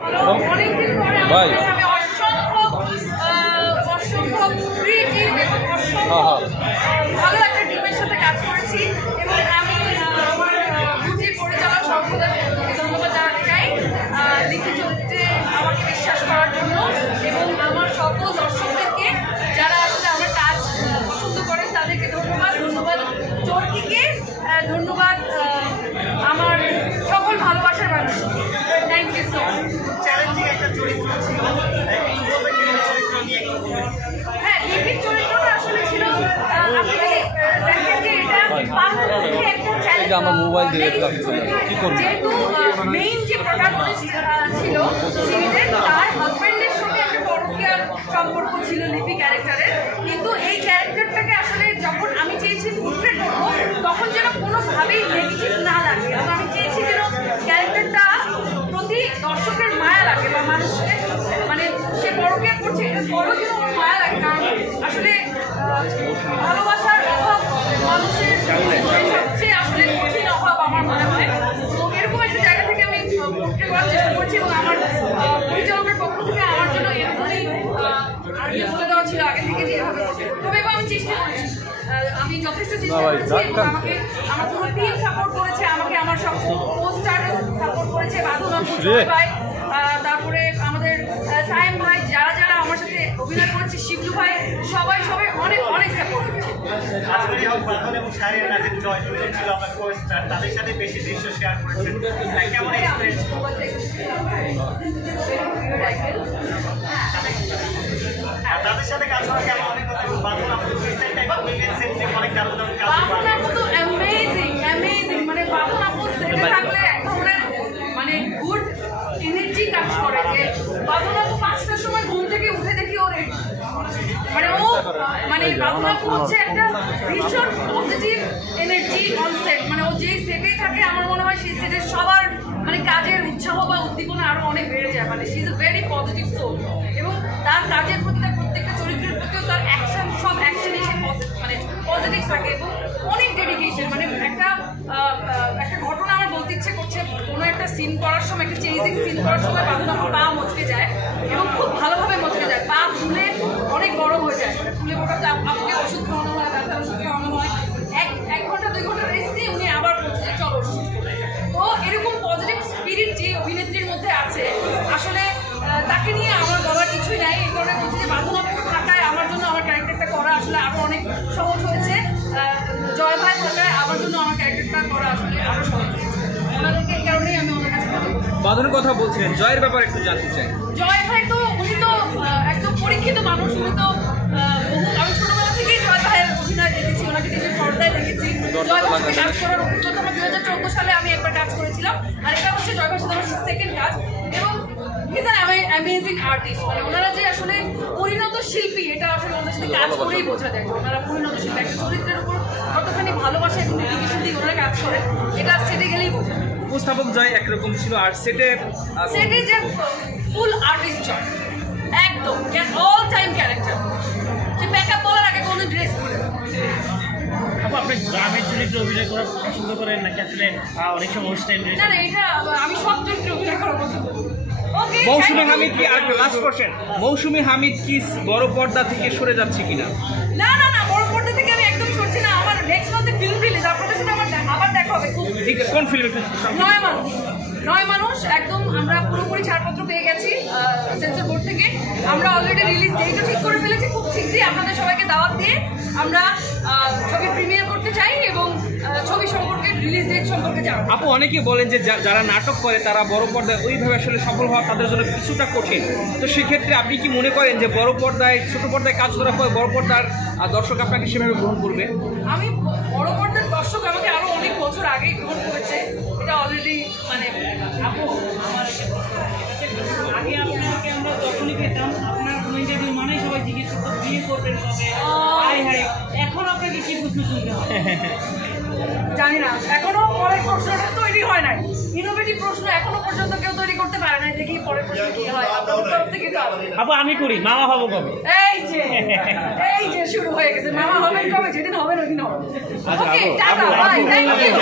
ভাই ভালো একটা টিমের সাথে কাজ করেছি এবং আমি আমার বুঝি পরিচালক সংসদের ধন্যবাদ জানাতে চাই লিখি চরিত্রে আমাকে বিশ্বাস করার জন্য এবং আমার সকল দর্শকদেরকে যারা আসলে আমার কাজ পছন্দ করেন তাদেরকে ধন্যবাদ চরকিকে ধন্যবাদ আমার সকল ভালোবাসার মানুষ। Thank you so much. Challenging একটা চরিত্র ছিল। হ্যাঁ, লিপির চরিত্রটা আসলে ছিল আপনি দেখেন যে এটা একটা আমার মোবাইল দিয়ে কি করব যেহেতু মেইন যে প্রোটাগনিস্ট ছিল সিরিজের তার হাজবেন্ডের সাথে একটা পরকীয়ার সম্পর্ক ছিল লিপি ক্যারেক্টারের, কিন্তু এই ক্যারেক্টারটাকে আসলে যখন আমি চেয়েছি পোর্ট্রেট করবো তখন যেন কোনোভাবেই নেগেটিভ না লাগে এবং আমি চেয়েছি যেন ক্যারেক্টারটা প্রতি দর্শকের মায়া লাগে বা মানুষকে মানে সে পরকীয়া করছে এটা বড় যেন মায়া লাগে, কারণ আসলে ভালোবাসার অভাব মানুষের সবচেয়ে আসলে কঠিন অভাব আমার মনে হয়। তো এরকম একটা জায়গা থেকে আমি পোর্ট্রেট করার চেষ্টা করছি এবং আমার পরিচালকের পক্ষ থেকে আমার জন্য এরকমই বলে দেওয়া ছিল আগে থেকে যে এভাবে তবে এবার আমি চেষ্টা করেছি, আমি যথেষ্ট চেষ্টা করেছি এবং আমাকে আমার পুরো টিম সাপোর্ট করেছে, আমাকে আমার সব পোস্টার সাপোর্ট করেছে, বাদল ভাই, তারপরে আমাদের সায়েম ভাই, যারা যারা আমার সাথে অভিনয় করেছে, শিবলু ভাই, সবাই অনেক অনেক সাপোর্ট করেছে। এবং শাহরিয়ার নাজিম জয় দুজন ছিল আমার কো-স্টার, তাদের সাথে বেশি দৃশ্য শেয়ার করেছেন, কেমন এক্সপেরিয়েন্স? তাদের সাথে কাজ করা কেমন? অনেক কথা বাদল আপনি রিসেন্ট একটা মিলিয়ন সেন্ট্রিক অনেক দারুণ দারুণ কাজ করেন। বাদল আপু তো অ্যামেজিং মানে বাদল আপু সেটে থাকলে এক ধরনের মানে গুড এনার্জি কাজ করে, যে বাদল আপু 5টার সময় ঘুম থেকে উঠে দেখি ওর মানে ও মানে বাদল আপু হচ্ছে একটা ভীষণ পজিটিভ এনার্জি অন সেট, মানে ও যেই সেটে থাকে আমার মনে হয় সেই সেটের সবার মানে কাজের উৎসাহ বা উদ্দীপনা আরো অনেক বেড়ে যায়, মানে she is a very positive soul এবং তার কাজের প্রতি তার প্রত্যেকটা চরিত্রের প্রতিও তার অ্যাকশন সব অ্যাকশনই মানে পজিটিভ থাকে এবং অনেক ডেডিকেশন, মানে একটা ঘটনা আমার বলতে ইচ্ছে করছে, কোনো একটা সিন করার সময় একটা চেজিং সিন করার সময় বাদল আপুর পা মচকে যায় এবং খুব ভালোভাবে মচকে যায়, পা ফুলে অনেক বড় হয়ে যায়, মানে ফুলে মোটাতে আপুকে ওষুধ খাওয়ানো হয়, ব্যথার ওষুধ খাওয়ানো হয়, এক ঘন্টা 2 ঘন্টা রেস্ট দিয়ে উনি আবার বলছে চলো ওষুধ। তো এরকম পজিটিভ স্পিরিট যে অভিনেত্রীর মধ্যে আছে আসলে তাকে নিয়ে আমার বলার কিছুই নাই, এই কারণে বলছি যে বাদল আপুর থাকায় আমার জন্য আমার ক্যারেক্টারটা করা আসলে আরো অনেক সহজ হয়েছে, জয় ভাই থাকায় আমার জন্য আমার ক্যারেক্টারটা করা আসলে আরো সহজ হয়েছে, ওনাদেরকে এই কারণেই আমি ওনার কাছে বাদলের কথা বলছিলেন, জয়ের ব্যাপারে একটু জানতে চাই। জয় ভাই তো উনি তো একদম পরীক্ষিত মানুষ, উনি তো আমি ছোটবেলা থেকেই জয় ভাইয়ের অভিনয় দেখেছি, ওনাকে নিজের পর্দায় দেখেছি, জয় ভাইয়ের সাথে কাজ করার অভিজ্ঞতা আমার 2014 সালে আমি একবার কাজ করেছিলাম, আর এটা হচ্ছে জয় ভাইয়ের সাথে আমার সেকেন্ড কাজ এবং ইজ অ্যান অ্যামেজিং আর্টিস্ট, মানে ওনারা যে আসলে পরিণত শিল্পী এটা আসলে ওনাদের সাথে কাজ করেই বোঝা যায় যে ওনারা পরিণত শিল্পী, একটা চরিত্রের উপর কতখানি ভালোবাসা এবং ডেডিকেশন দিয়ে ওনারা কাজ করে এটা সেটে গেলেই বোঝা যায়। উপস্থাপক জয় একরকম ছিল আর সেটে যে ফুল আর্টিস্ট জয় একদম অল টাইম ক্যারেক্টার, যে মেকআপ বলার আগে কোনো ড্রেস পরে আপু আপনি গ্রামের চরিত্রে অভিনয় করা পছন্দ করেন নাকি আসলে অনেক সময় অনুষ্ঠান? না এটা আমি সব চরিত্রে অভিনয় করা পছন্দ করি। মৌসুমী হামিদ কি আর লাস্ট কোশ্চেন, মৌসুমী হামিদ কি বড় পর্দা থেকে সরে যাচ্ছে কিনা? না বড় পর্দা থেকে আমি একদম সরছি না, আমার নেক্সট মান্থে ফিল্ম রিলিজ, আপনাদের সাথে আমার আবার দেখা হবে। ঠিক আছে, কোন ফিল্ম? নয় মানুষ একদম আমরা পুরোপুরি ছাড়পত্র পেয়ে গেছি সেন্সর বোর্ড থেকে, আমরা অলরেডি রিলিজ ডেটও ঠিক করে ফেলেছি, খুব শীঘ্রই আপনাদের সবাইকে দাওয়াত দিয়ে আমরা ছবি প্রিমিয়ার করতে চাই এবং ছবি সম্পর্কে রিলিজ ডেট সম্পর্কে জানাবো। আপু অনেকে বলেন যে যারা নাটক করে তারা বড় পর্দায় ওইভাবে আসলে সফল হওয়া তাদের জন্য কিছুটা কঠিন, তো সেক্ষেত্রে আপনি কি মনে করেন যে বড় পর্দায় ছোট পর্দায় কাজ করার পর বড় পর্দার দর্শক আপনাকে সেভাবে গ্রহণ করবে? আমি বড় পর্দার দর্শক আমাকে আরো অনেক বছর আগেই গ্রহণ করেছে, এটা অলরেডি মানে আপু আমার আগে আপনাকে আমরা যখনই পেতাম আপনার ইন্টারভিউ মানে সবাই জিজ্ঞেস করতো বিয়ে করবেন কবে, এখন আপনাকে কি প্রশ্ন শুনতে হয়? জানি না, এখনো পরের প্রশ্নটা তৈরি হয় নাই, ইনোভেটিভ প্রশ্ন এখনো পর্যন্ত কেউ তৈরি করতে পারে না, দেখি পরের প্রশ্ন কি হয় আপনাদের তরফ থেকে। তো আপু আমি করি, মামা হবো কবে? এই যে শুরু হয়ে গেছে, মামা হবেন কবে? যেদিন হবেন ওই দিন হবে। আচ্ছা okay tata, bye, thank you.